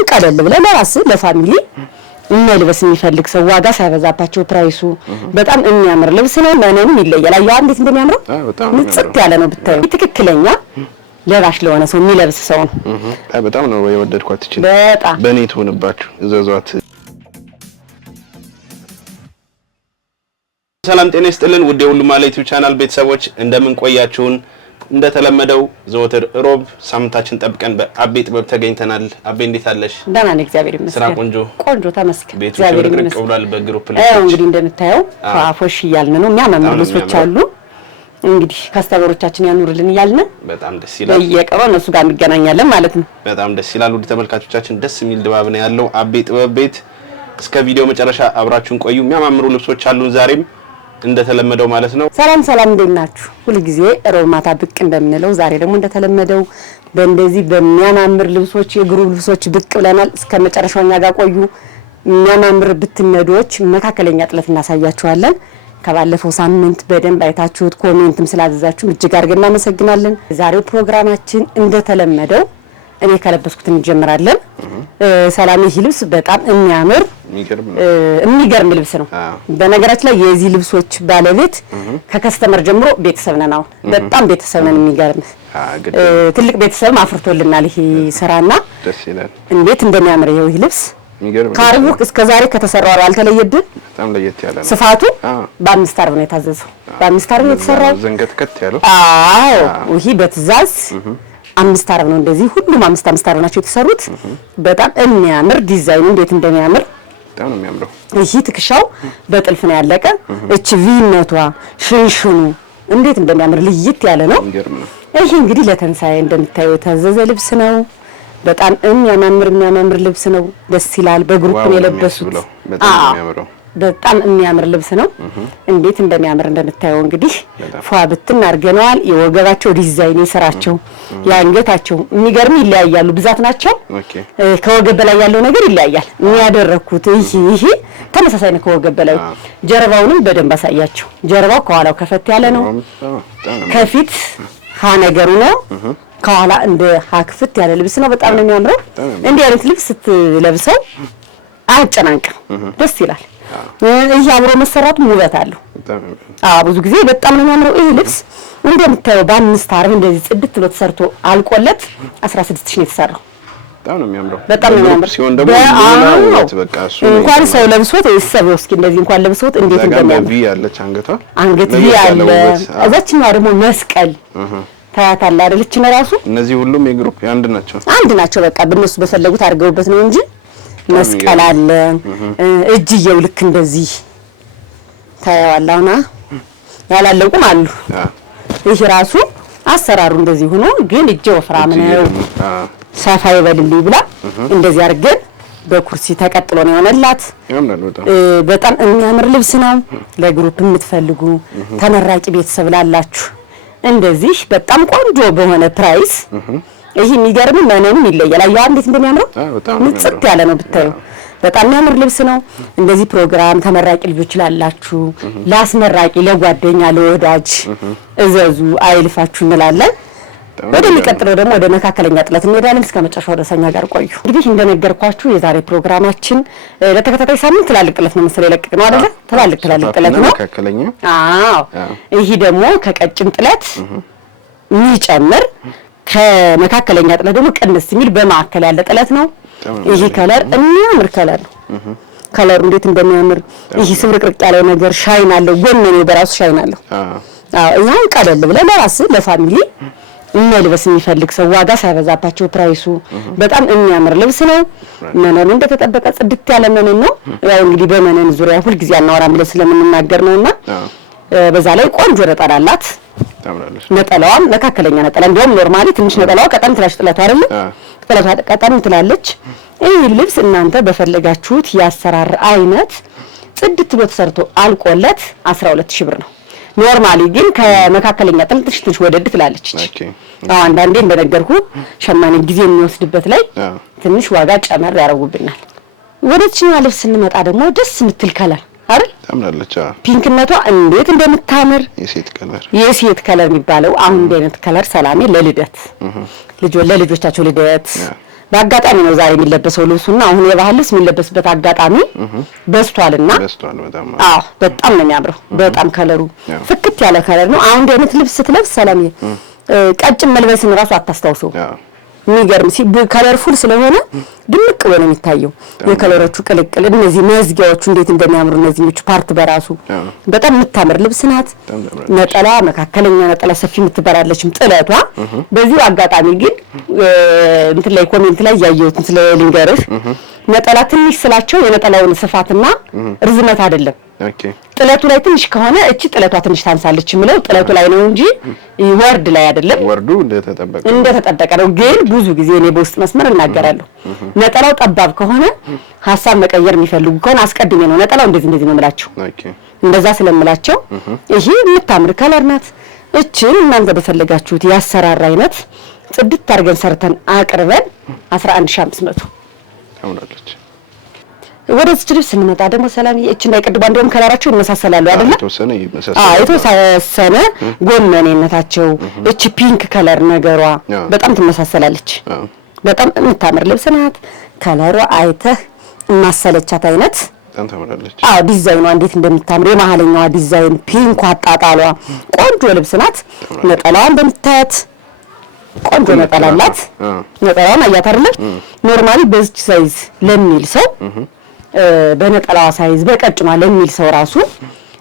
ይሄን ቀለል ብለ ለራስ ለፋሚሊ መልበስ የሚፈልግ ሰው ዋጋ ሳይበዛባቸው ፕራይሱ በጣም የሚያምር ልብስ ነው። መነኑ ይለያል። አያው እንዴት እንደሚያምረው ንጽት ያለ ነው ብታዩ። ትክክለኛ ለራሽ ለሆነ ሰው የሚለብስ ሰው ነው። በጣም ነው የወደድኳት እቺ። በጣም በኔ ትሆንባችሁ እዘዟት። ሰላም ጤና ይስጥልን ውድ የሁሉ ማለት ዩቲዩብ ቻናል ቤተሰቦች እንደምን ቆያችሁን? እንደተለመደው ዘወትር ሮብ ሳምንታችን ጠብቀን በአቤ ጥበብ ተገኝተናል። አቤ እንዴት አለሽ? ደህና ነኝ እግዚአብሔር ይመስገን። ስራ ቆንጆ ተመስገን እግዚአብሔር ይመስገን። ቆብላል በግሩፕ ላይ እንግዲህ እንደምታየው ፋፎሽ እያልን ነው። የሚያማምሩ ልብሶች አሉ። እንግዲህ ከስተመሮቻችን ያኑርልን እያልን በጣም ደስ ይላል። በየቀኑ እነሱ ጋር እንገናኛለን ማለት ነው። በጣም ደስ ይላል። ውድ ተመልካቾቻችን ደስ የሚል ድባብ ነው ያለው አቤ ጥበብ ቤት። እስከ ቪዲዮ መጨረሻ አብራችሁን ቆዩ። የሚያማምሩ ልብሶች አሉን ዛሬም እንደተለመደው ማለት ነው። ሰላም እንዴት ናችሁ? ሁሉ ጊዜ ሮብ ማታ ብቅ እንደምንለው ዛሬ ደግሞ እንደተለመደው በእንደዚህ በሚያማምር ልብሶች የግሩፕ ልብሶች ብቅ ብለናል። እስከ መጨረሻውኛ ጋር ቆዩ። የሚያማምር ብትነዶች መካከለኛ ጥለት እናሳያችኋለን። ከባለፈው ሳምንት በደንብ አይታችሁት ኮሜንትም ስላዘዛችሁ እጅግ አድርገን እናመሰግናለን። ዛሬው ፕሮግራማችን እንደተለመደው እኔ ከለበስኩት እንጀምራለን። ሰላም ይህ ልብስ በጣም የሚገርም ልብስ ነው። በነገራችን ላይ የዚህ ልብሶች ባለቤት ከከስተመር ጀምሮ ቤተሰብ ነን። አሁን በጣም ቤተሰብ ነን። የሚገርም ትልቅ ቤተሰብ አፍርቶልናል ይሄ ስራና ደስ ይላል። እንዴት እንደሚያምር ይሄ ልብስ ካርቡ እስከዛሬ ከተሰራው አልተለየድም። በጣም ለየት ያለ ነው። ስፋቱ በ5 አርብ ነው የታዘዘው። በ5 አርብ ነው የተሰራው። ዘንገት ከት ያለው ይሄ በትዕዛዝ 5 አርብ ነው። እንደዚህ ሁሉም 5 አርብ ናቸው የተሰሩት። በጣም የሚያምር ዲዛይኑ እንዴት እንደሚያምር በጣም ነው የሚያምረው። ይሄ ትከሻው በጥልፍ ነው ያለቀ። እቺ ቪነቷ ሽንሽኑ እንዴት እንደሚያምር ልይት ያለ ነው። ይሄ እንግዲህ ለተንሳኤ እንደምታየው የታዘዘ ልብስ ነው። በጣም የሚያማምር ልብስ ነው። ደስ ይላል። በግሩፕ ነው የለበሱት። በጣም የሚያምር ልብስ ነው። እንዴት እንደሚያምር እንደምታየው እንግዲህ ፏ ብትን አድርገናል። የወገባቸው ዲዛይን የስራቸው የአንገታቸው የሚገርም ይለያያሉ። ብዛት ናቸው። ከወገብ በላይ ያለው ነገር ይለያያል። የሚያደርኩት ይሄ ተመሳሳይ ነው ከወገብ በላይ። ጀርባውንም በደንብ አሳያቸው። ጀርባው ከኋላው ከፈት ያለ ነው። ከፊት ሀ ነገሩ ነው። ከኋላ እንደ ሀክፍት ያለ ልብስ ነው። በጣም ነው የሚያምረው። እንዲህ አይነት ልብስ ስትለብሰው አያጨናንቅም። ደስ ይላል። ይሄ አብሮ መሰራቱ ውበት አለው። ብዙ ጊዜ በጣም ነው የሚያምረው። ይሄ ልብስ እንደምታየው በ5 አርብ እንደዚህ ጽድት ብሎ ተሰርቶ አልቆለት 16 ሺህ ነው የተሰራው። በጣም ነው የሚያምረው። በጣም ነው የሚያምረው ሲሆን ደግሞ በቃ እሱ እንኳን ሰው ለብሶት ይሰበው እስኪ እንደዚህ እንኳን ለብሶት እንዴት እንደሚያምር ቪ ያለች አንገት ቪ ያለ እዛችኛው ደግሞ መስቀል ታያታለ አይደል? እቺ ነው ራሱ። እነዚህ ሁሉም የግሩፕ አንድ ናቸው። በቃ በእነሱ በፈለጉት አድርገውበት ነው እንጂ መስቀል አለ። እጅየው ልክ እንደዚህ ታያዋላውና ያላለቁም አሉ። ይሄ ራሱ አሰራሩ እንደዚህ ሆኖ ግን እጅ ወፍራም ነው። ሰፋ ይበልልኝ ብላ እንደዚህ አድርገን በኩርሲ ተቀጥሎ ነው የሆነላት። በጣም የሚያምር ልብስ ነው። ለግሩፕ የምትፈልጉ ተመራቂ ቤተሰብ ላላችሁ እንደዚህ በጣም ቆንጆ በሆነ ፕራይስ ይሄ የሚገርም መነኑም ይለያል። አያው እንዴት እንደሚያምረው ንጽት ያለ ነው ብታዩ። በጣም የሚያምር ልብስ ነው። እንደዚህ ፕሮግራም ተመራቂ ልጆች ላላችሁ ላስመራቂ ለጓደኛ ለወዳጅ እዘዙ አይልፋችሁ እንላለን። ወደሚቀጥለው ደግሞ ወደ መካከለኛ ጥለት እንሄዳለን። እስከ መጨረሻው ደሰኛ ጋር ቆዩ። እንግዲህ እንደነገርኳችሁ የዛሬ ፕሮግራማችን ለተከታታይ ሳምንት ትላልቅ ጥለት ነው መሰለኝ ለቀቅነው አይደለ? ትላልቅ ጥለት ነው። ይሄ ደግሞ ከቀጭን ጥለት የሚጨምር ከመካከለኛ ጥለት ደግሞ ቀንስ የሚል በማከለ ያለ ጥለት ነው። ይሄ ከለር የሚያምር ከለር ነው። ከለሩ እንዴት እንደሚያምር ይሄ ስብርቅርቅ ያለው ነገር ሻይን አለው። ጎመኔ በራሱ ሻይን አለው። ይሄን ቀለል ብለ ለራስ ለፋሚሊ መልበስ የሚፈልግ ሰው ዋጋ ሳይበዛባቸው ፕራይሱ በጣም የሚያምር ልብስ ነው። መነኑ እንደተጠበቀ ጽድት ያለ መነን ነው። ያው እንግዲህ በመነን ዙሪያ ሁሉ ጊዜ አናወራም ብለን ስለምንናገር ነውና በዛ ላይ ቆንጆ ነጠላ አላት። ነጠላዋም መካከለኛ ነጠላ እንደውም ኖርማሊ ትንሽ ነጠላዋ ቀጠን ትላሽ ጥለቷ አይደል? ጥለቷ ቀጠን ትላለች። ይሄ ልብስ እናንተ በፈለጋችሁት ያሰራር አይነት ጽድት ብሎ ተሰርቶ አልቆለት 12000 ብር ነው። ኖርማሊ ግን ከመካከለኛ ጥለት ትንሽ ወደድ ትላለች። አንዳንዴ እንደነገርኩ ሸማኔ ጊዜ የሚወስድበት ላይ ትንሽ ዋጋ ጨመር ያደርጉብናል። ወደችኛ ልብስ ስንመጣ ደግሞ ደስ የምትል ከለር አይደል? ታምራለች። ፒንክነቷ እንዴት እንደምታምር የሴት ከለር የሚባለው አሁን እንደ አይነት ከለር ሰላሜ ለልደት ለልጆቻቸው ልደት በአጋጣሚ ነው ዛሬ የሚለበሰው ልብሱና አሁን የባህል ልብስ የሚለበስበት አጋጣሚ በስቷልና በጣም ነው የሚያምረው። በጣም ከለሩ ፍክት ያለ ከለር ነው። አሁን አይነት ልብስ ስትለብስ ሰላም ቀጭን መልበስን ራሱ አታስታውሰው። የሚገርም ከለርፉል ስለሆነ ድምቅ ብሎ ነው የሚታየው። የከለሮቹ ቅልቅል እነዚህ መዝጊያዎቹ እንዴት እንደሚያምሩ እነዚህኞቹ ፓርት በራሱ በጣም የምታምር ልብስ ናት። ነጠላ መካከለኛ ነጠላ ሰፊ የምትበላለችም ጥለቷ። በዚህ አጋጣሚ ግን እንትን ላይ ኮሜንት ላይ ያየሁትን ስለ ልንገርሽ ነጠላ ትንሽ ስላቸው የነጠላውን ስፋትና ርዝመት አይደለም። ጥለቱ ላይ ትንሽ ከሆነ እቺ ጥለቷ ትንሽ ታንሳለች የሚለው ጥለቱ ላይ ነው እንጂ ወርድ ላይ አይደለም። ወርዱ እንደተጠበቀ ነው። ግን ብዙ ጊዜ እኔ በውስጥ መስመር እናገራለሁ ነጠላው ጠባብ ከሆነ ሐሳብ መቀየር የሚፈልጉ ከሆነ አስቀድሜ ነው ነጠላው እንደዚህ ነው የምላቸው። እንደዛ ስለምላቸው ይሄ የምታምር ከለር ናት። እቺን እናንተ በፈለጋችሁት ያሰራር አይነት ጽድት አድርገን ሰርተን አቅርበን 11500 ታውናለች። ወደዚህ ልብስ ስንመጣ ደግሞ ሰላምዬ እቺና የቅድቧ እንደውም ከለራቸው ይመሳሰላሉ አይደል? የተወሰነ ጎመኔነታቸው እቺ ፒንክ ከለር ነገሯ በጣም ትመሳሰላለች። በጣም የምታምር ልብስ ናት። ከለሯ አይተህ እናሰለቻት አይነት ታምራለች። ዲዛይኗ እንዴት እንደምታምር የመሀለኛዋ ዲዛይን ፒንኩ አጣጣሏ ቆንጆ ልብስ ናት። ነጠላዋን በምታያት ቆንጆ ነጠላ አላት። ነጠላዋን አያት አይደል? ኖርማሊ በዚህ ሳይዝ ለሚል ሰው በነጠላዋ ሳይዝ በቀጭኗ ለሚል ሰው ራሱ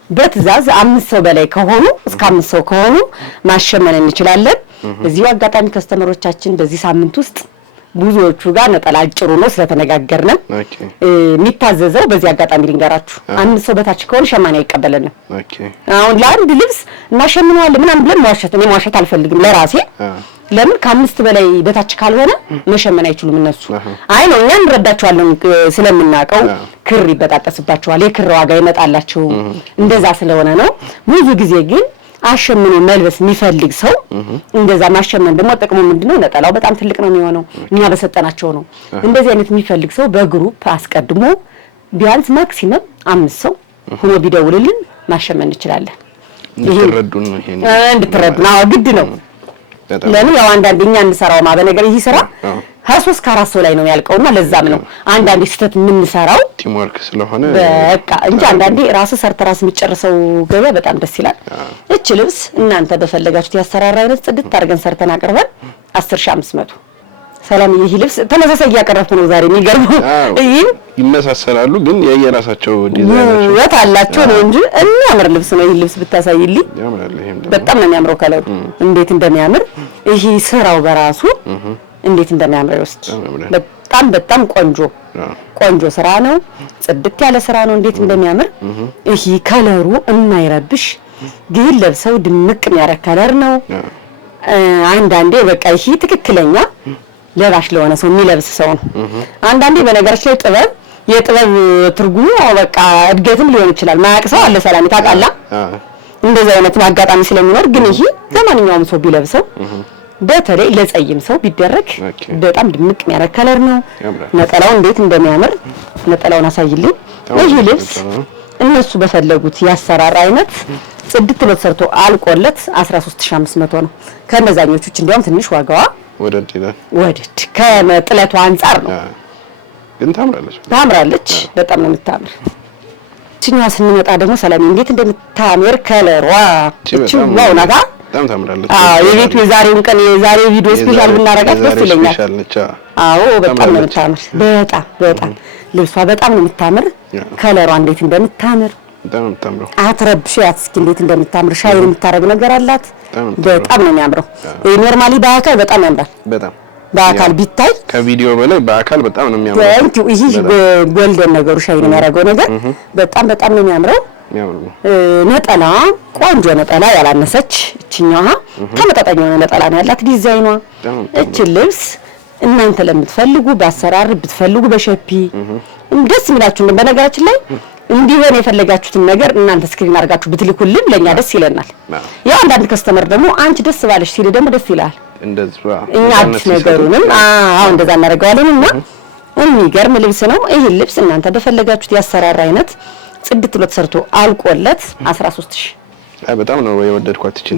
በትዕዛዝ 5 ሰው በላይ ከሆኑ እስከ 5 ሰው ከሆኑ ማሸመን እንችላለን። በዚህ አጋጣሚ ከስተመሮቻችን በዚህ ሳምንት ውስጥ ብዙዎቹ ጋር ነጠላ አጭሩ ነው ስለተነጋገርነ የሚታዘዘው በዚህ አጋጣሚ ልንገራችሁ 5 ሰው በታች ከሆነ ሸማኔ አይቀበለንም። አሁን ለአንድ ልብስ እናሸምነዋለን ምናምን ብለን መዋሸት አልፈልግም ለራሴ። ለምን ከ5 በላይ በታች ካልሆነ መሸመን አይችሉም እነሱ። አይ ነው እኛ እንረዳቸዋለን ስለምናቀው ክር ይበጣጠስባቸዋል የክር ዋጋ ይመጣላቸው እንደዛ ስለሆነ ነው። ብዙ ጊዜ ግን አሸምኖ መልበስ የሚፈልግ ሰው እንደዛ ማሸመን ደግሞ ጥቅሙ ምንድነው? ነጠላው በጣም ትልቅ ነው የሚሆነው እኛ በሰጠናቸው ነው። እንደዚህ አይነት የሚፈልግ ሰው በግሩፕ አስቀድሞ ቢያንስ ማክሲመም 5 ሰው ሆኖ ቢደውልልን ማሸመን እንችላለን። እንድትረዱን ግድ ነው። ለምን ያው አንዳንድ እኛ እንሰራው በነገር ይሄ ስራ 3 ከ4 ሰው ላይ ነው ያልቀውና ለዛም ነው አንዳንዴ ስህተት የምንሰራው ቲም ወርክ ስለሆነ በቃ እንጂ አንዳንዴ ራስ ሰርተ ራስ የሚጨርሰው ገበያ በጣም ደስ ይላል። እቺ ልብስ እናንተ በፈለጋችሁት ያሰራራ አይነት ጽድት አድርገን ሰርተን አቅርበን 10500 ሰላም። ይሄ ልብስ ተመሳሳይ ያቀረብኩ ነው ዛሬ የሚገርመው ይመሳሰላሉ ግን የየራሳቸው ዲዛይናቸው አላቸው ነው እንጂ የሚያምር ልብስ ነው። ይሄ ልብስ ብታሳይልኝ በጣም ነው የሚያምረው። ከለሩ እንዴት እንደሚያምር ይሄ ስራው በራሱ እንዴት እንደሚያምር ይወስድ። በጣም ቆንጆ ስራ ነው። ጽድት ያለ ስራ ነው። እንዴት እንደሚያምር ይሄ ከለሩ የማይረብሽ ግን ለብሰው ድምቅ የሚያረግ ከለር ነው። አንዳንዴ በቃ ይሄ ትክክለኛ ለባሽ ለሆነ ሰው የሚለብስ ሰው ነው። አንዳንዴ በነገራችን ላይ የጥበብ ትርጉሙ በቃ እድገትም ሊሆን ይችላል። ማያቅ ሰው አለ ሰላም ታውቃላ። እንደዚህ አይነት አጋጣሚ ስለሚኖር ግን ይሄ ለማንኛውም ሰው ቢለብሰው በተለይ ለጸይም ሰው ቢደረግ በጣም ድምቅ የሚያረግ ከለር ነው። ነጠላው እንዴት እንደሚያምር ነጠላውን አሳይልኝ። ይሄ ልብስ እነሱ በፈለጉት ያሰራር አይነት ጽድት ብሎ ተሰርቶ አልቆለት 13500 ነው። ከነዛኞቹ እንዲያውም ትንሽ ዋጋዋ ወደድ ከመጥለቱ አንፃር ነው። ግን ታምራለች። በጣም ነው የምታምር። እቺኛ ስንመጣ ደግሞ ሰላም እንዴት እንደምታምር ከለሯ እቺ ዋው ናታ። በጣም ታምራለች። የቤቱ የዛሬውን ቀን የዛሬው ቪዲዮ ስፔሻል ብናረጋት ደስ ይለኛል። በጣም ነው የምታምር። በጣም ልብሷ በጣም ነው የምታምር። ከለሯ እንዴት እንደምታምር በጣም ነው የምታምረው። አትረብሽያት እስኪ እንዴት እንደምታምር ሻይን የምታረግ ነገር አላት። በጣም ነው የሚያምረው። ኖርማሊ በአካል በጣም ያምራል። በአካል ቢታይ ከቪዲዮ በላይ በአካል በጣም ነው የሚያምረው። ይሄ ጎልደን ነገሩ ሻይን የሚያረገው ነገር በጣም ነው የሚያምረው። ነጠላ ቆንጆ ነጠላ ያላነሰች እቺኛዋ ተመጣጣኝ ነጠላ ነው ያላት። ዲዛይኗ እቺ ልብስ እናንተ ለምትፈልጉ በአሰራር ብትፈልጉ በሸፒ ደስ የሚላችሁ በነገራችን ላይ እንዲሆን የፈለጋችሁትን ነገር እናንተ ስክሪን አድርጋችሁ ብትልኩልን ለኛ ደስ ይለናል። ያው አንዳንድ ከስተመር ደግሞ አንቺ ደስ ባለሽ ሲል ደግሞ ደስ ይላል። እኛ አዲስ ነገሩንም እንደዛ እናደርገዋለንና የሚገርም ልብስ ነው። ይሄ ልብስ እናንተ በፈለጋችሁት ያሰራራ አይነት ጽድት ብሎ ተሰርቶ አልቆለት 13000 በጣም ነው የወደድኳት። እቺ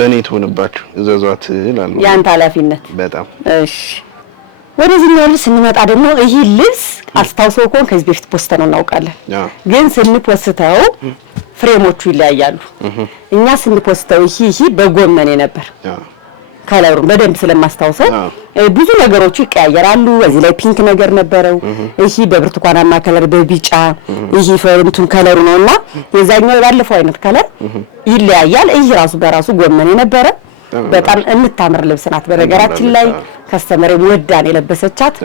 በኔ ትሆንባችሁ እዘዟት ይላል። ያንተ ኃላፊነት በጣም እሺ። ወደዚህኛው ልብስ ስንመጣ ደግሞ ይሄ ልብስ አስታውሰው ከሆነ ከዚህ በፊት ፖስተነው እናውቃለን። ግን ስንፖስተው ፍሬሞቹ ይለያያሉ። እኛ ስንፖስተው ይሄ በጎመኔ ነበር። ከለሩን በደንብ ስለማስታውሰው ብዙ ነገሮች ይቀያየራሉ። እዚህ ላይ ፒንክ ነገር ነበረው። ይሄ በብርቱካናማ ከለር በቢጫ ይሄ ፈንቱን ከለሩ ነውና የዛኛው ባለፈው አይነት ከለር ይለያያል። ይሄ ራሱ በራሱ ጎመኔ ነበረ። በጣም የምታምር ልብስ ናት። በነገራችን ላይ ከስተመር ወዳን የለበሰቻት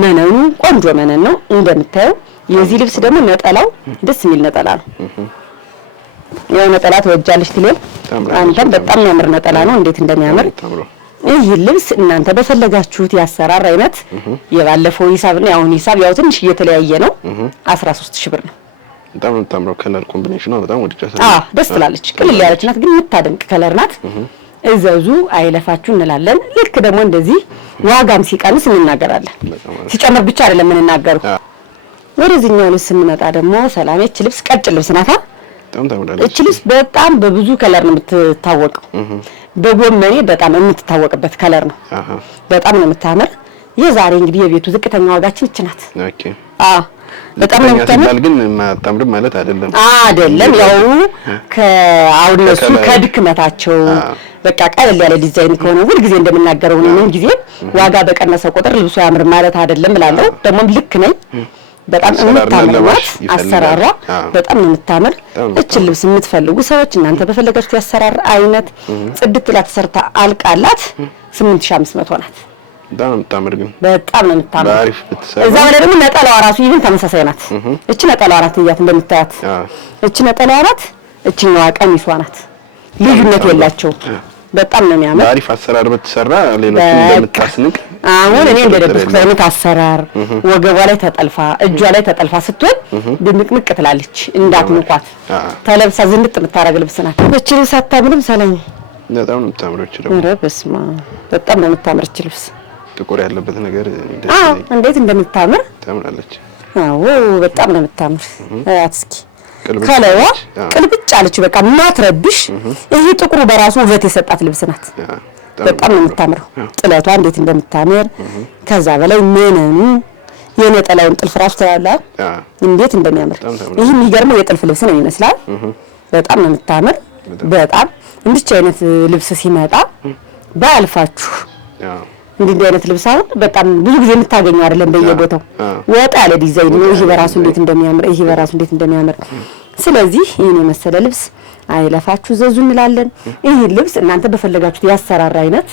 መነኑ ቆንጆ መነን ነው እንደምታየው። የዚህ ልብስ ደግሞ ነጠላው ደስ የሚል ነጠላ ነው። ያው ነጠላ ተወጃለሽ ትልል አንተም በጣም የሚያምር ነጠላ ነው። እንዴት እንደሚያምር ይህ ልብስ እናንተ በፈለጋችሁት ያሰራር አይነት የባለፈው ሂሳብ ነው። አሁን ሂሳብ ያው ትንሽ እየተለያየ ነው። 13000 ብር ነው። በጣም የምታምረው ከለር ኮምቢኔሽኑ በጣም ወድጃለሁ። ደስ ትላለች። ቅልል ያለች ናት፣ ግን የምታደምቅ ከለር ናት። እዘዙ አይለፋችሁ እንላለን። ልክ ደግሞ እንደዚህ ዋጋም ሲቀንስ እንናገራለን። ሲጨምር ብቻ አይደለም የምንናገረው። ወደዚህኛው ልብስ ስንመጣ ደግሞ ሰላሜች ልብስ ቀጭን ልብስ ናታ። እቺ ልብስ በጣም በብዙ ከለር ነው የምትታወቀው። በጎመኔ በጣም የምትታወቅበት ከለር ነው። በጣም ነው የምታምር። የዛሬ እንግዲህ የቤቱ ዝቅተኛ ዋጋችን እቺ ናት። በጣም ነው የምታምር። ግን ማጣምር ማለት አይደለም። ያው ከአውነሱ ከድክመታቸው በቃ ቀለል ያለ ዲዛይን ከሆነ ሁሉ ጊዜ እንደምናገረው ነው ጊዜ ዋጋ በቀነሰ ቁጥር ልብሱ ያምር ማለት አይደለም እላለሁ። ደግሞ ልክ ነኝ። በጣም የምታምር አሰራሯ በጣም ነው የምታምር። እቺን ልብስ የምትፈልጉ ሰዎች እናንተ በፈለጋችሁት ያሰራር አይነት ጽድት ብላ ተሰርታ አልቃላት 8500 ናት። በጣም የምታምር ግን በጣም ነው የምታምር። አሪፍ ብትሰራ እዛ ላይ ደግሞ ነጠላዋ ራሱ ይሄን ተመሳሳይ ናት። እቺ ነጠላዋ ናት እያት እንደምታያት እቺ ነጠላዋ ናት። እቺኛዋ ቀሚሷ ናት። ልዩነት የላቸው። በጣም ነው የሚያምር። አሪፍ አሰራር ብትሰራ ሌሎችን እንደምታስንቅ አሁን እኔ እንደደረስኩት አይነት አሰራር ወገቧ ላይ ተጠልፋ እጇ ላይ ተጠልፋ ስትሆን ድምቅምቅ ትላለች። እንዳትንቋት ተለብሳ ዝንጥ የምታረግ ልብስ ናት። እቺ ልብስ አታምርም ሰላም? በጣም ነው የምታምረው። እቺ ደግሞ በስማ በጣም ነው የምታምር እቺ ልብስ። ጥቁር ያለበት ነገር እንዴት እንደምታምር ታምራለች። በጣም ነው የምታምር። አትስኪ ከለዋ ቅልብጭ አለች። በቃ ማትረብሽ ይሄ ጥቁሩ በራሱ ውበት የሰጣት ልብስ ናት። በጣም ነው የምታምረው። ጥለቷ እንዴት እንደምታምር ከዛ በላይ መነኑ የነጠላውን ጥልፍ ራሱ ታያላ እንዴት እንደሚያምር። ይሄ የሚገርመው የጥልፍ ልብስ ነው ይመስላል። በጣም ነው የምታምር። በጣም እንድች አይነት ልብስ ሲመጣ ባልፋችሁ እንዲህ አይነት ልብስ አሁን በጣም ብዙ ጊዜ የምታገኘው አይደለም በየቦታው። ወጣ ያለ ዲዛይን ነው። ይሄ በራሱ እንዴት እንደሚያምር ይሄ በራሱ እንዴት እንደሚያምር። ስለዚህ ይሄን የመሰለ ልብስ አይለፋችሁ ዘዙ እንላለን። ይሄ ልብስ እናንተ በፈለጋችሁት ያሰራር አይነት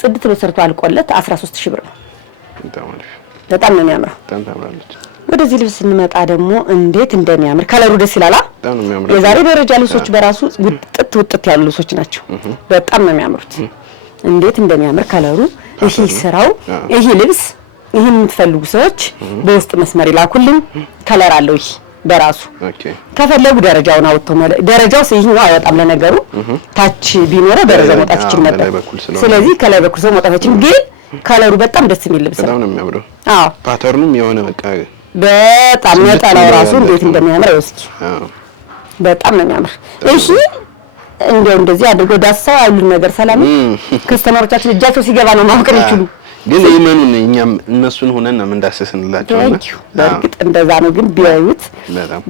ጽድት ብሎ ሰርቶ አልቆለት 13000 ብር ነው። በጣም ነው የሚያምረው። ወደዚህ ልብስ እንመጣ ደግሞ እንዴት እንደሚያምር ከለሩ ደስ ይላል። የዛሬ ደረጃ ልብሶች በራሱ ውጥት ያሉ ልብሶች ናቸው። በጣም ነው የሚያምሩት። እንዴት እንደሚያምር ከለሩ ይሄ ስራው ይሄ ልብስ ይሄን የምትፈልጉ ሰዎች በውስጥ መስመር ይላኩልን። ከለር አለው ይሄ በራሱ ከፈለጉ ደረጃውን አውጥተው ደረጃው ይሄው አይወጣም። ለነገሩ ታች ቢኖር ደረጃው መውጣት ይችላል ነበር። ስለዚህ ከላይ በኩል ሰው መውጣት ይችላል። ግን ከለሩ በጣም ደስ የሚል ልብስ ነው። በጣም ነው የሚያምረው። ፓተርኑም የሆነ በቃ በጣም ነጠላው ራሱ እንዴት እንደሚያምር እስኪ በጣም ነው የሚያምር። እሺ እንደዚህ አድርገው ዳሰው ያሉን ነገር ሰላም ከስተመሮቻችን እጃቸው ሲገባ ነው ማወቅ ይችላሉ። ግን ይመኑን እኛም እነሱን ሆነን ምን ዳሰስንላቸው እና በእርግጥ እንደዛ ነው። ግን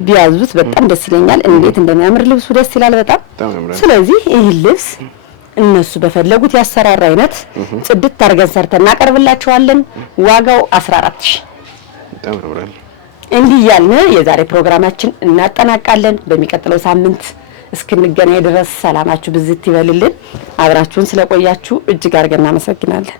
ቢያዙት በጣም ደስ ይለኛል። እንዴት እንደሚያምር ልብሱ ደስ ይላል በጣም። ስለዚህ ይህ ልብስ እነሱ በፈለጉት ያሰራር አይነት ጽድት አድርገን ሰርተን እናቀርብላቸዋለን። ዋጋው 14000 በጣም ያምራል። እንዲህ ያልን የዛሬ ፕሮግራማችን እናጠናቃለን። በሚቀጥለው ሳምንት እስክንገናኝ ድረስ ሰላማችሁ ብዝት ይበልልን። አብራችሁን ስለቆያችሁ እጅግ አድርገን እናመሰግናለን።